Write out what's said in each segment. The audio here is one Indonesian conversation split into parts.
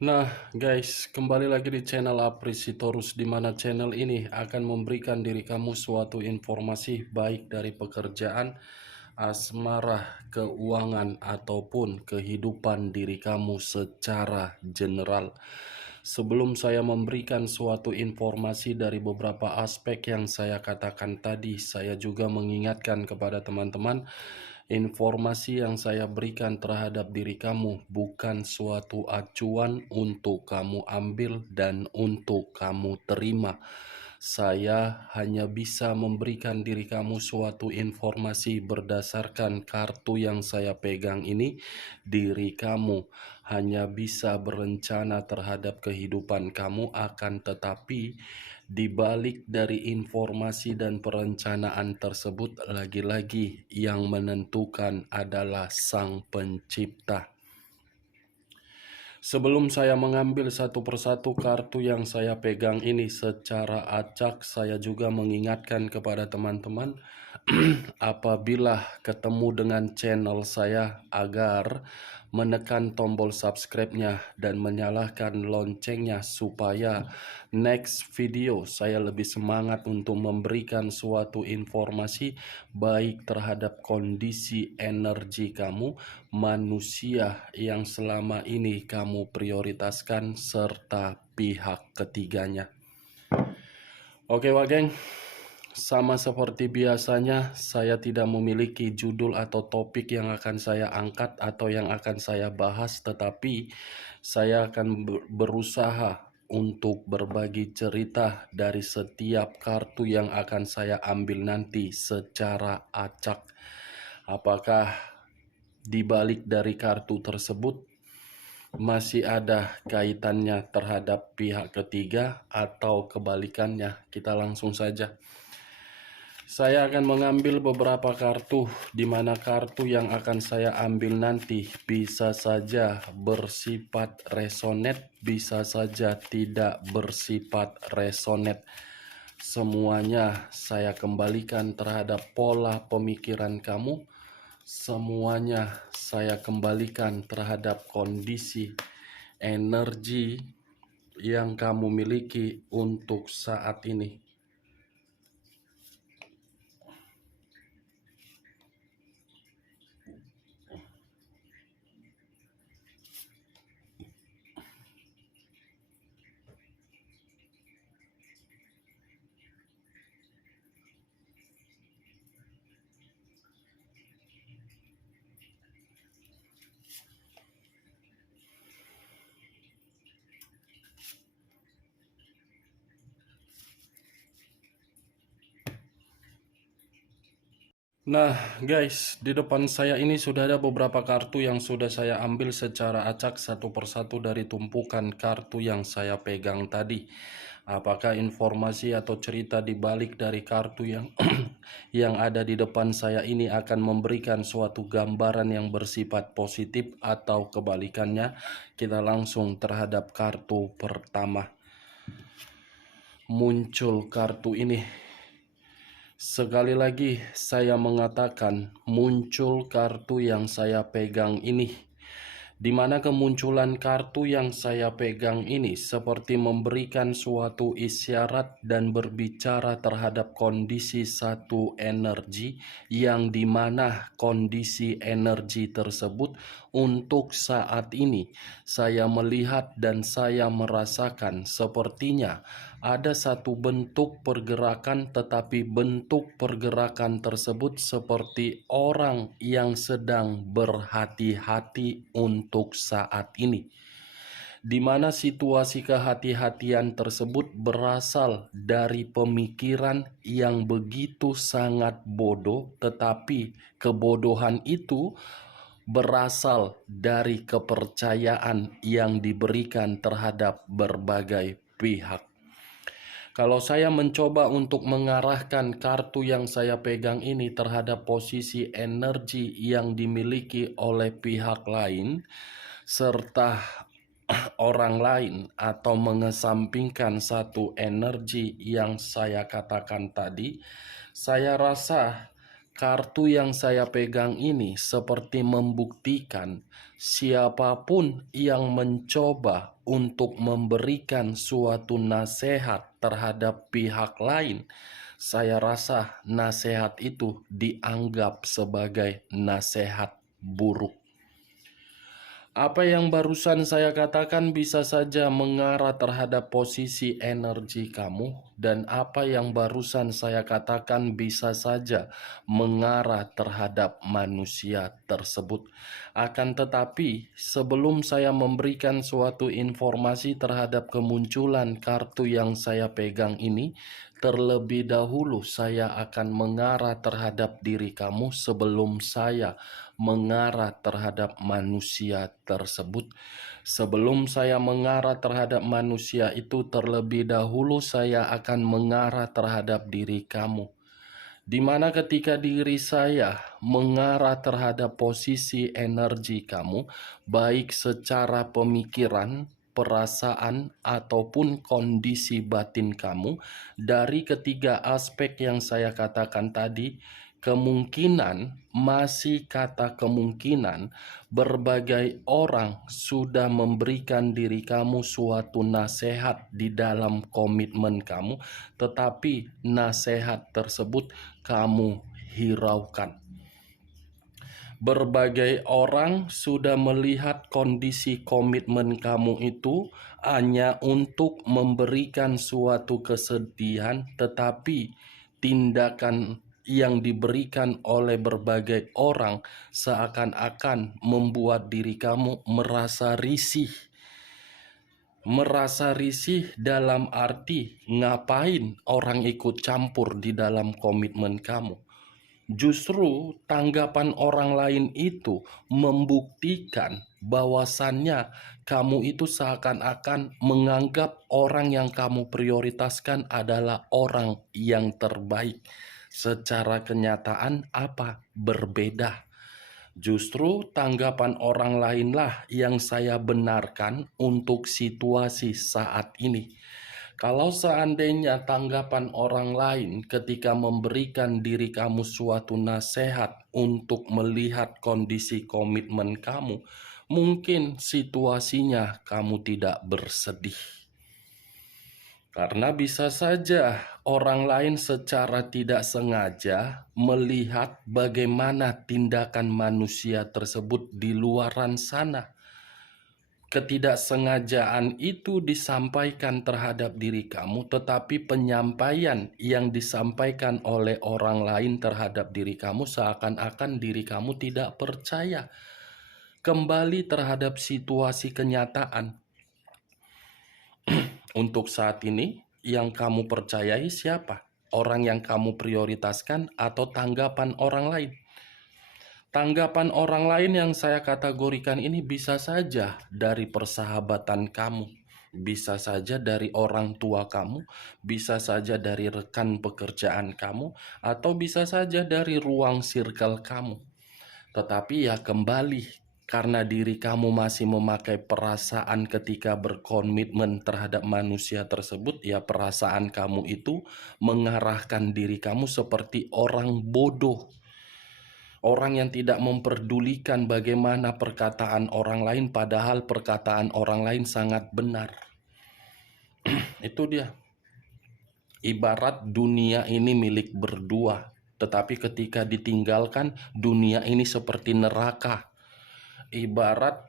Nah, guys, kembali lagi di channel Aprisitorus, di mana channel ini akan memberikan diri kamu suatu informasi baik dari pekerjaan, asmara, keuangan, ataupun kehidupan diri kamu secara general. Sebelum saya memberikan suatu informasi dari beberapa aspek yang saya katakan tadi, saya juga mengingatkan kepada teman-teman, informasi yang saya berikan terhadap diri kamu bukan suatu acuan untuk kamu ambil dan untuk kamu terima. Saya hanya bisa memberikan diri kamu suatu informasi berdasarkan kartu yang saya pegang ini. Diri kamu hanya bisa berencana terhadap kehidupan kamu, akan tetapi di balik dari informasi dan perencanaan tersebut, lagi-lagi yang menentukan adalah Sang Pencipta. Sebelum saya mengambil satu persatu kartu yang saya pegang ini secara acak, saya juga mengingatkan kepada teman-teman apabila ketemu dengan channel saya agar menekan tombol subscribe-nya dan menyalakan loncengnya supaya next video saya lebih semangat untuk memberikan suatu informasi baik terhadap kondisi energi kamu, manusia yang selama ini kamu prioritaskan, serta pihak ketiganya. Oke, Wageng. Sama seperti biasanya, saya tidak memiliki judul atau topik yang akan saya angkat atau yang akan saya bahas, tetapi saya akan berusaha untuk berbagi cerita dari setiap kartu yang akan saya ambil nanti secara acak. Apakah di balik dari kartu tersebut masih ada kaitannya terhadap pihak ketiga atau kebalikannya? Kita langsung saja. Saya akan mengambil beberapa kartu, di mana kartu yang akan saya ambil nanti bisa saja bersifat resonet, bisa saja tidak bersifat resonet. Semuanya saya kembalikan terhadap pola pemikiran kamu. Semuanya saya kembalikan terhadap kondisi energi yang kamu miliki untuk saat ini. Nah, guys, di depan saya ini sudah ada beberapa kartu yang sudah saya ambil secara acak satu persatu dari tumpukan kartu yang saya pegang tadi. Apakah informasi atau cerita di balik dari kartu yang yang ada di depan saya ini akan memberikan suatu gambaran yang bersifat positif atau kebalikannya? Kita langsung terhadap kartu pertama. Muncul kartu ini. Sekali lagi saya mengatakan, muncul kartu yang saya pegang ini, di mana kemunculan kartu yang saya pegang ini seperti memberikan suatu isyarat dan berbicara terhadap kondisi satu energi, yang dimana kondisi energi tersebut untuk saat ini saya melihat dan saya merasakan sepertinya ada satu bentuk pergerakan, tetapi bentuk pergerakan tersebut seperti orang yang sedang berhati-hati untuk saat ini, di mana situasi kehati-hatian tersebut berasal dari pemikiran yang begitu sangat bodoh, tetapi kebodohan itu berasal dari kepercayaan yang diberikan terhadap berbagai pihak. Kalau saya mencoba untuk mengarahkan kartu yang saya pegang ini terhadap posisi energi yang dimiliki oleh pihak lain serta orang lain, atau mengesampingkan satu energi yang saya katakan tadi, saya rasa Kartu yang saya pegang ini seperti membuktikan siapapun yang mencoba untuk memberikan suatu nasihat terhadap pihak lain, saya rasa nasihat itu dianggap sebagai nasihat buruk. Apa yang barusan saya katakan bisa saja mengarah terhadap posisi energi kamu, dan apa yang barusan saya katakan bisa saja mengarah terhadap manusia tersebut. Akan tetapi, sebelum saya memberikan suatu informasi terhadap kemunculan kartu yang saya pegang ini, terlebih dahulu saya akan mengarah terhadap diri kamu sebelum saya mengarah terhadap manusia tersebut. Sebelum saya mengarah terhadap manusia itu, terlebih dahulu saya akan mengarah terhadap diri kamu. Di mana ketika diri saya mengarah terhadap posisi energi kamu, baik secara pemikiran, perasaan, ataupun kondisi batin kamu, dari ketiga aspek yang saya katakan tadi, kemungkinan, masih kata kemungkinan, berbagai orang sudah memberikan diri kamu suatu nasihat di dalam komitmen kamu, tetapi nasihat tersebut kamu hiraukan. Berbagai orang sudah melihat kondisi komitmen kamu itu hanya untuk memberikan suatu kesedihan, tetapi tindakan yang diberikan oleh berbagai orang seakan-akan membuat diri kamu merasa risih. Merasa risih dalam arti ngapain orang ikut campur di dalam komitmen kamu. Justru tanggapan orang lain itu membuktikan bahwasannya kamu itu seakan-akan menganggap orang yang kamu prioritaskan adalah orang yang terbaik. Secara kenyataan apa? Berbeda. Justru tanggapan orang lainlah yang saya benarkan untuk situasi saat ini. Kalau seandainya tanggapan orang lain ketika memberikan diri kamu suatu nasihat untuk melihat kondisi komitmen kamu, mungkin situasinya kamu tidak bersedih. Karena bisa saja orang lain secara tidak sengaja melihat bagaimana tindakan manusia tersebut di luaran sana. Ketidaksengajaan itu disampaikan terhadap diri kamu, tetapi penyampaian yang disampaikan oleh orang lain terhadap diri kamu seakan-akan diri kamu tidak percaya. Kembali terhadap situasi kenyataan. Untuk saat ini, yang kamu percayai siapa? Orang yang kamu prioritaskan atau tanggapan orang lain? Tanggapan orang lain yang saya kategorikan ini bisa saja dari persahabatan kamu, bisa saja dari orang tua kamu, bisa saja dari rekan pekerjaan kamu, atau bisa saja dari ruang circle kamu. Tetapi ya kembali, karena diri kamu masih memakai perasaan ketika berkomitmen terhadap manusia tersebut, ya perasaan kamu itu mengarahkan diri kamu seperti orang bodoh. Orang yang tidak memperdulikan bagaimana perkataan orang lain, padahal perkataan orang lain sangat benar. Itu dia. Ibarat dunia ini milik berdua, tetapi ketika ditinggalkan, dunia ini seperti neraka. Ibarat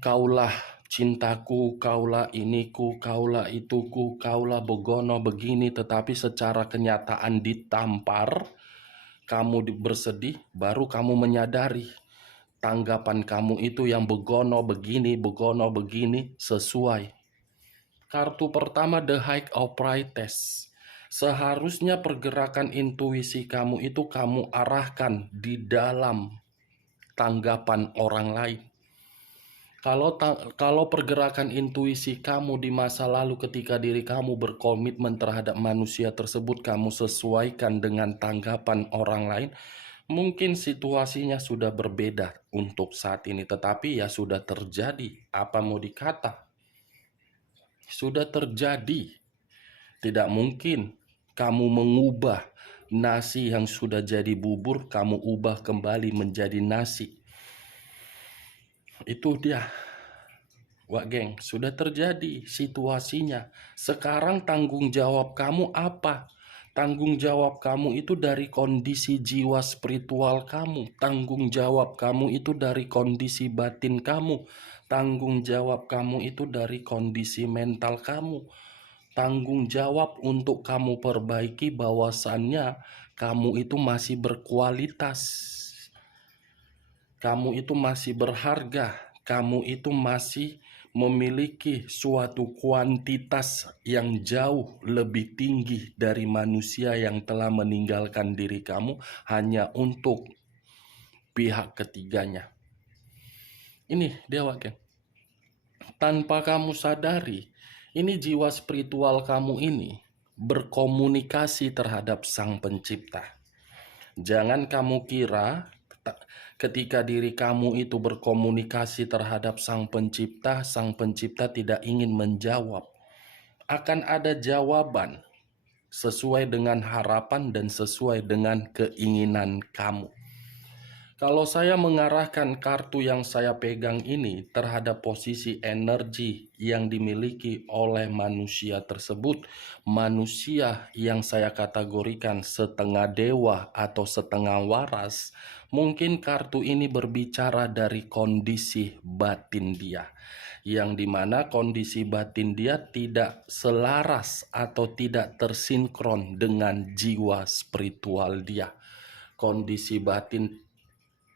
kaulah cintaku, kaulah iniku, kaulah ituku, kaulah begono begini, tetapi secara kenyataan ditampar, kamu bersedih, baru kamu menyadari tanggapan kamu itu yang begono begini sesuai. Kartu pertama, The High of Priestess. Seharusnya pergerakan intuisi kamu itu kamu arahkan di dalam tanggapan orang lain. Kalau pergerakan intuisi kamu di masa lalu ketika diri kamu berkomitmen terhadap manusia tersebut kamu sesuaikan dengan tanggapan orang lain, mungkin situasinya sudah berbeda untuk saat ini. Tetapi ya sudah terjadi, apa mau dikata? Sudah terjadi. Tidak mungkin kamu mengubah Nasi yang sudah jadi bubur, kamu ubah kembali menjadi nasi. Itu dia. Wak geng, sudah terjadi situasinya. Sekarang tanggung jawab kamu apa? Tanggung jawab kamu itu dari kondisi jiwa spiritual kamu. Tanggung jawab kamu itu dari kondisi batin kamu. Tanggung jawab kamu itu dari kondisi mental kamu. Tanggung jawab untuk kamu perbaiki bahwasannya kamu itu masih berkualitas. Kamu itu masih berharga. Kamu itu masih memiliki suatu kuantitas yang jauh lebih tinggi dari manusia yang telah meninggalkan diri kamu hanya untuk pihak ketiganya. Ini dia wakil. Tanpa kamu sadari, ini jiwa spiritual kamu ini berkomunikasi terhadap Sang Pencipta. Jangan kamu kira ketika diri kamu itu berkomunikasi terhadap Sang Pencipta tidak ingin menjawab. Akan ada jawaban sesuai dengan harapan dan sesuai dengan keinginan kamu. Kalau saya mengarahkan kartu yang saya pegang ini terhadap posisi energi yang dimiliki oleh manusia tersebut, manusia yang saya kategorikan setengah dewa atau setengah waras, mungkin kartu ini berbicara dari kondisi batin dia, yang dimana kondisi batin dia tidak selaras atau tidak tersinkron dengan jiwa spiritual dia. Kondisi batin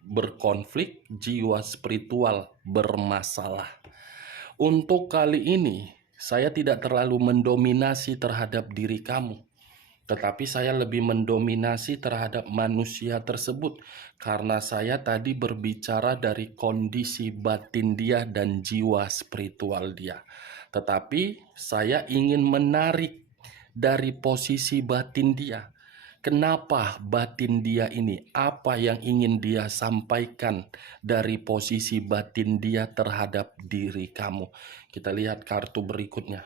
berkonflik, jiwa spiritual bermasalah. Untuk kali ini, saya tidak terlalu mendominasi terhadap diri kamu, tetapi saya lebih mendominasi terhadap manusia tersebut, karena saya tadi berbicara dari kondisi batin dia dan jiwa spiritual dia. Tetapi saya ingin menarik dari posisi batin dia. Kenapa batin dia ini? Apa yang ingin dia sampaikan dari posisi batin dia terhadap diri kamu? Kita lihat kartu berikutnya.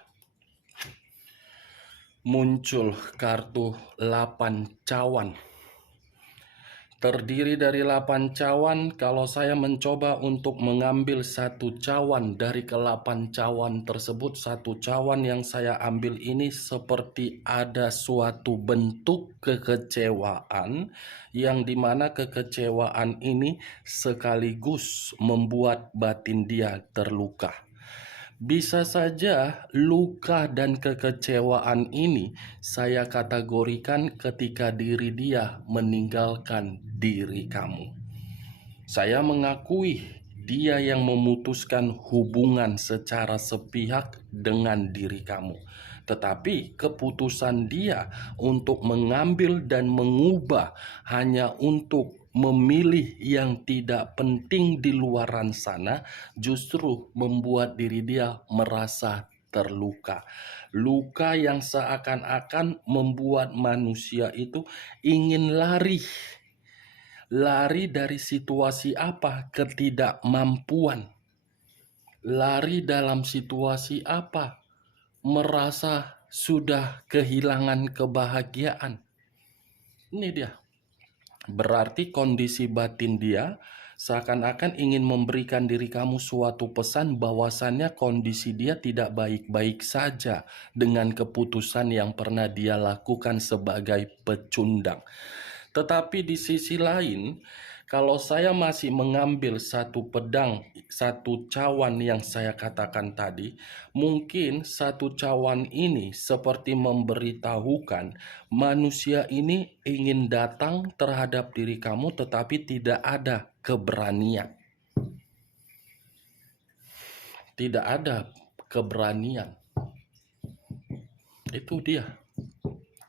Muncul kartu 8 cawan. Terdiri dari 8 cawan. Kalau saya mencoba untuk mengambil satu cawan dari ke-8 cawan tersebut, satu cawan yang saya ambil ini seperti ada suatu bentuk kekecewaan, yang dimana kekecewaan ini sekaligus membuat batin dia terluka. Bisa saja luka dan kekecewaan ini saya kategorikan ketika diri dia meninggalkan diri kamu. Saya mengakui dia yang memutuskan hubungan secara sepihak dengan diri kamu. Tetapi keputusan dia untuk mengambil dan mengubah hanya untuk memilih yang tidak penting di luaran sana justru membuat diri dia merasa terluka. Luka yang seakan-akan membuat manusia itu ingin lari. Lari dari situasi apa? Ketidakmampuan. Lari dalam situasi apa? Merasa sudah kehilangan kebahagiaan. Ini dia. Berarti kondisi batin dia seakan-akan ingin memberikan diri kamu suatu pesan bahwasannya kondisi dia tidak baik-baik saja dengan keputusan yang pernah dia lakukan sebagai pecundang. Tetapi di sisi lain, kalau saya masih mengambil satu pedang, satu cawan yang saya katakan tadi, mungkin satu cawan ini seperti memberitahukan manusia ini ingin datang terhadap diri kamu tetapi tidak ada keberanian. Tidak ada keberanian. Itu dia.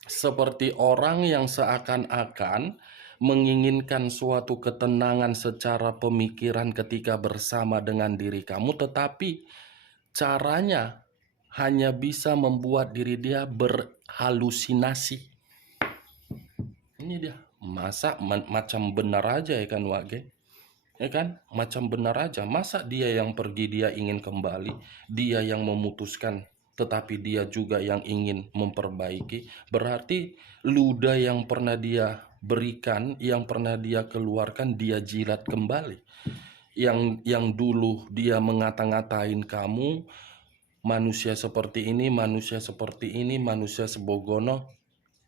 Seperti orang yang seakan-akan menginginkan suatu ketenangan secara pemikiran ketika bersama dengan diri kamu, tetapi caranya hanya bisa membuat diri dia berhalusinasi. Ini dia, masa macam benar aja ya kan Wage? Ya kan, macam benar aja. Masa dia yang pergi, dia ingin kembali, dia yang memutuskan tetapi dia juga yang ingin memperbaiki, berarti ludah yang pernah dia berikan, yang pernah dia keluarkan, dia jilat kembali. Yang dulu dia ngata-ngatain kamu, manusia seperti ini, manusia seperti ini, manusia sebogono,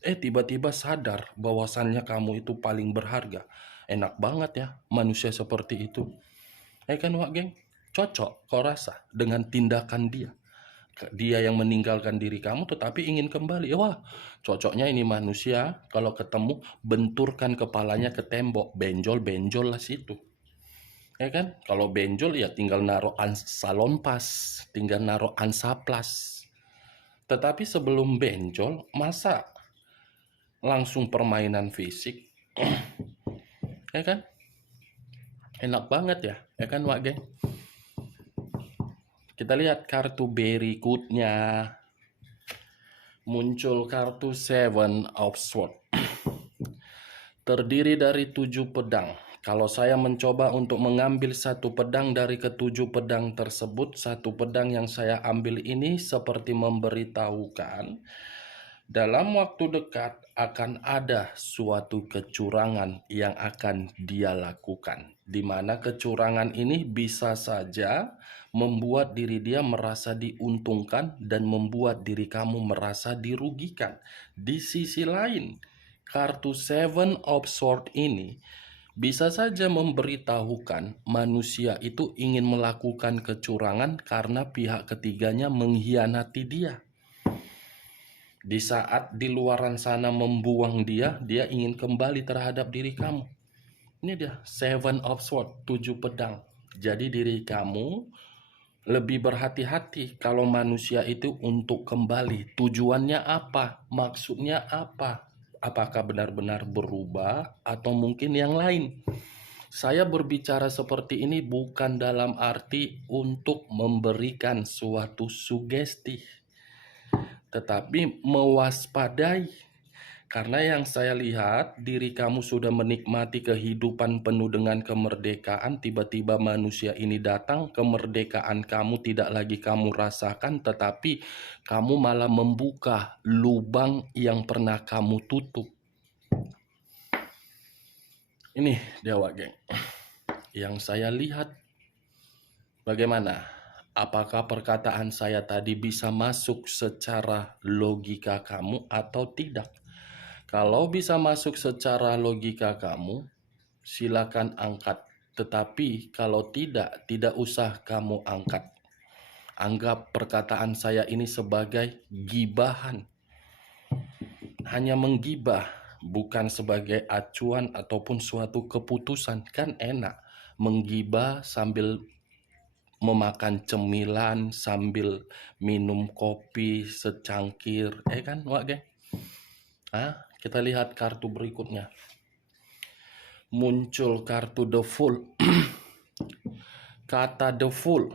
tiba-tiba sadar bahwasannya kamu itu paling berharga. Enak banget ya manusia seperti itu. Kan Wak geng? Cocok kau rasa dengan tindakan dia. Dia yang meninggalkan diri kamu tetapi ingin kembali. Wah, cocoknya ini manusia kalau ketemu benturkan kepalanya ke tembok, benjol-benjol lah situ. Kan? Kalau benjol ya tinggal naruh salon pas, tinggal naruh ansaplas. Tetapi sebelum benjol, masa langsung permainan fisik? Kan? Enak banget ya kan Wak geng? Kita lihat kartu berikutnya. Muncul kartu Seven of Swords. Terdiri dari 7 pedang. Kalau saya mencoba untuk mengambil satu pedang dari ketujuh pedang tersebut, satu pedang yang saya ambil ini seperti memberitahukan dalam waktu dekat akan ada suatu kecurangan yang akan dia lakukan, di mana kecurangan ini bisa saja membuat diri dia merasa diuntungkan dan membuat diri kamu merasa dirugikan. Di sisi lain, kartu Seven of Swords ini bisa saja memberitahukan manusia itu ingin melakukan kecurangan karena pihak ketiganya mengkhianati dia. Di saat di luaran sana membuang dia ingin kembali terhadap diri kamu. Ini dia, Seven of Swords, 7 pedang. Jadi diri kamu lebih berhati-hati kalau manusia itu untuk kembali. Tujuannya apa? Maksudnya apa? Apakah benar-benar berubah atau mungkin yang lain? Saya berbicara seperti ini bukan dalam arti untuk memberikan suatu sugesti, tetapi mewaspadai. Karena yang saya lihat, diri kamu sudah menikmati kehidupan penuh dengan kemerdekaan, tiba-tiba manusia ini datang, kemerdekaan kamu tidak lagi kamu rasakan, tetapi kamu malah membuka lubang yang pernah kamu tutup. Ini Dewa geng, yang saya lihat. Bagaimana? Apakah perkataan saya tadi bisa masuk secara logika kamu atau tidak? Kalau bisa masuk secara logika kamu, silakan angkat. Tetapi kalau tidak usah kamu angkat. Anggap perkataan saya ini sebagai gibahan. Hanya menggibah, bukan sebagai acuan ataupun suatu keputusan. Kan enak menggibah sambil memakan cemilan, sambil minum kopi secangkir. Kan Wak geng? Kita lihat kartu berikutnya. Muncul kartu The Fool. Kata The Fool,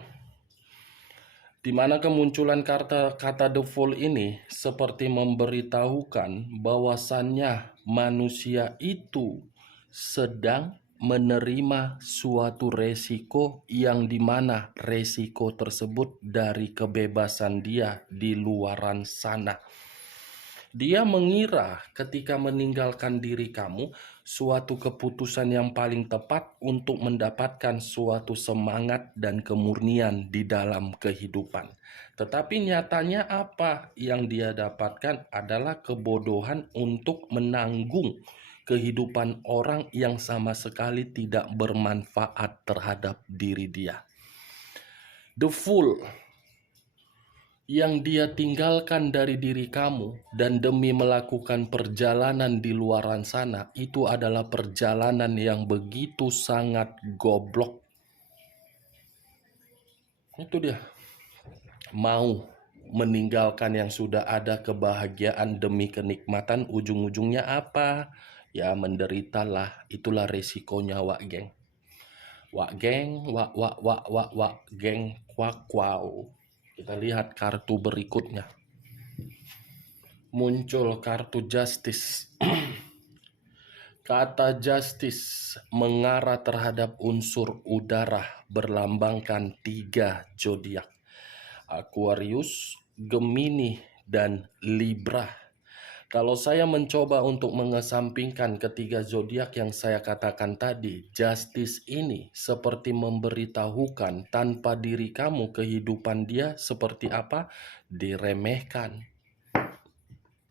di mana kemunculan kata The Fool ini seperti memberitahukan bahwasannya manusia itu sedang menerima suatu resiko yang dimana resiko tersebut dari kebebasan dia di luaran sana. Dia mengira ketika meninggalkan diri kamu suatu keputusan yang paling tepat untuk mendapatkan suatu semangat dan kemurnian di dalam kehidupan. Tetapi nyatanya apa yang dia dapatkan adalah kebodohan untuk menanggung kehidupan orang yang sama sekali tidak bermanfaat terhadap diri dia. The Fool yang dia tinggalkan dari diri kamu dan demi melakukan perjalanan di luaran sana, itu adalah perjalanan yang begitu sangat goblok. Itu dia, mau meninggalkan yang sudah ada kebahagiaan demi kenikmatan, ujung-ujungnya apa? Ya menderitalah, itulah resikonya Wak geng. Wak geng, wak geng, kwak wow. Kita lihat kartu berikutnya. Muncul kartu Justice. Kata Justice mengarah terhadap unsur udara berlambangkan 3 zodiak. Aquarius, Gemini, dan Libra. Kalau saya mencoba untuk mengesampingkan ketiga zodiak yang saya katakan tadi, justice ini seperti memberitahukan tanpa diri kamu kehidupan dia seperti apa? Diremehkan.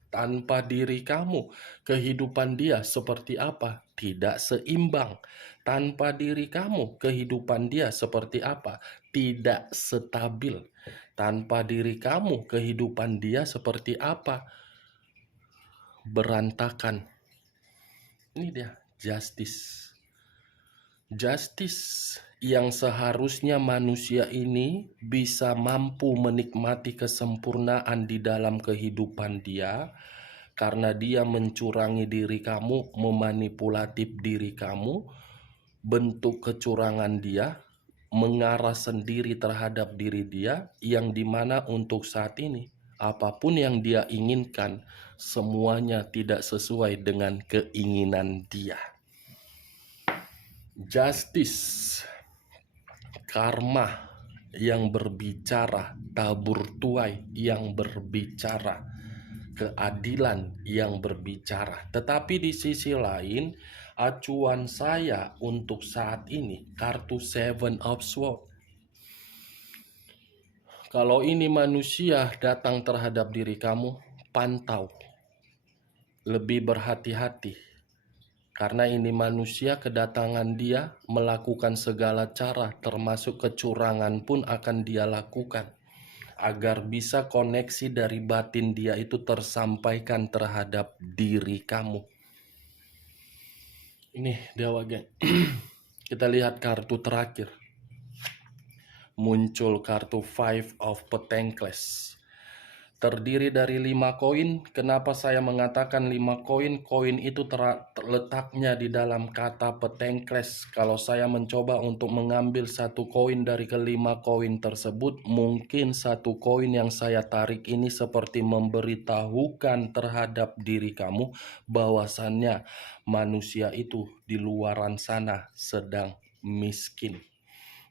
Tanpa diri kamu, kehidupan dia seperti apa? Tidak seimbang. Tanpa diri kamu, kehidupan dia seperti apa? Tidak stabil. Tanpa diri kamu, kehidupan dia seperti apa? Berantakan. Ini dia, justice. Justice yang seharusnya manusia ini bisa mampu menikmati kesempurnaan di dalam kehidupan dia, karena dia mencurangi diri kamu, memanipulatif diri kamu, bentuk kecurangan dia, mengarah sendiri terhadap diri dia, yang dimana untuk saat ini, apapun yang dia inginkan, semuanya tidak sesuai dengan keinginan dia. Justice, karma yang berbicara, tabur tuai yang berbicara, keadilan yang berbicara. Tetapi di sisi lain, acuan saya untuk saat ini kartu Seven of Swords. Kalau ini manusia datang terhadap diri kamu, pantau, lebih berhati-hati. Karena ini manusia, kedatangan dia melakukan segala cara, termasuk kecurangan pun akan dia lakukan, agar bisa koneksi dari batin dia itu tersampaikan terhadap diri kamu. Ini Dewa Geng. Kita lihat kartu terakhir. Muncul kartu Five of Pentacles. Terdiri dari 5 koin. Kenapa saya mengatakan 5 koin? Koin itu terletaknya di dalam kata Pentacles. Kalau saya mencoba untuk mengambil satu koin dari kelima koin tersebut, mungkin satu koin yang saya tarik ini seperti memberitahukan terhadap diri kamu bahwasannya manusia itu di luaran sana sedang miskin.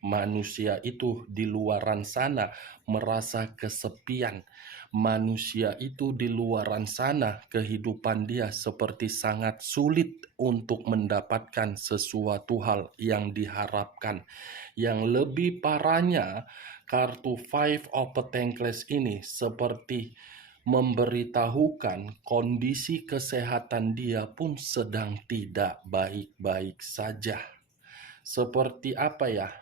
Manusia itu di luaran sana merasa kesepian. Manusia itu di luaran sana kehidupan dia seperti sangat sulit untuk mendapatkan sesuatu hal yang diharapkan. Yang lebih parahnya, kartu Five of Pentacles ini seperti memberitahukan kondisi kesehatan dia pun sedang tidak baik-baik saja. Seperti apa ya?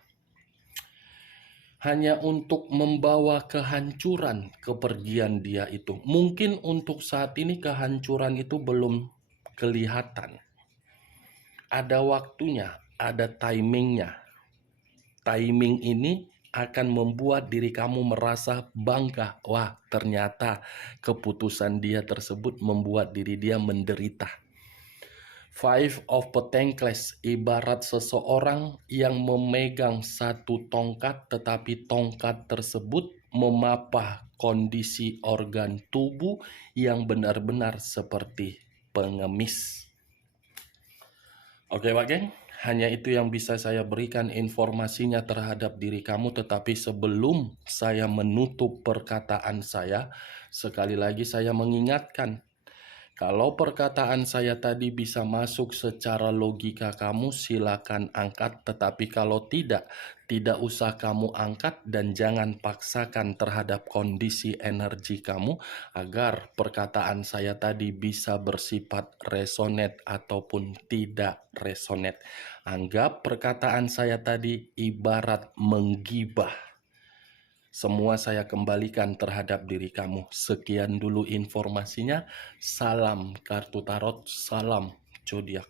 Hanya untuk membawa kehancuran kepergian dia itu. Mungkin untuk saat ini kehancuran itu belum kelihatan. Ada waktunya, ada timingnya. Timing ini akan membuat diri kamu merasa bangga. Wah, ternyata keputusan dia tersebut membuat diri dia menderita. Five of Pentacles ibarat seseorang yang memegang satu tongkat, tetapi tongkat tersebut memapah kondisi organ tubuh yang benar-benar seperti pengemis. Oke Pak Geng, hanya itu yang bisa saya berikan informasinya terhadap diri kamu. Tetapi sebelum saya menutup perkataan saya, sekali lagi saya mengingatkan, kalau perkataan saya tadi bisa masuk secara logika kamu, silakan angkat. Tetapi kalau tidak usah kamu angkat dan jangan paksakan terhadap kondisi energi kamu, agar perkataan saya tadi bisa bersifat resonate ataupun tidak resonate. Anggap perkataan saya tadi ibarat menggibah. Semua saya kembalikan terhadap diri kamu. Sekian dulu informasinya. Salam kartu tarot, salam zodiak.